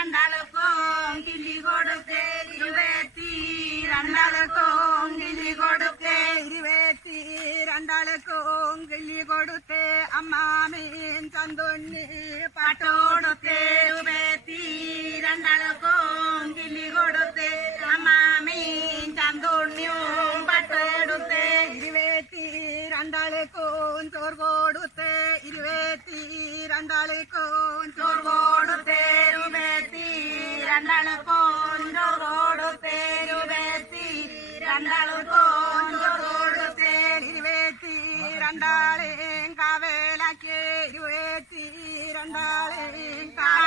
രണ്ടാൾക്കും കിലി കൊടുത്തേ 22 കിലി കൊടുത്തേ 22 കിലി കൊടുത്തേ അമ്മാമീൻ ചന്തുണ്ണി പട്ടോടുത്തേ 22 കിലി കൊടുത്തേ അമ്മാമീൻ ചന്തുണ്ണിയും പട്ടോടുത്തേ 22 ചോർ കൊടുത്തേ 22 ചോർ കൊടുത്തേ 22 ചോർ കൊടുത്തേ 22 ചോർ കൊടുത്തേ 22 കാവേലാക്കി 22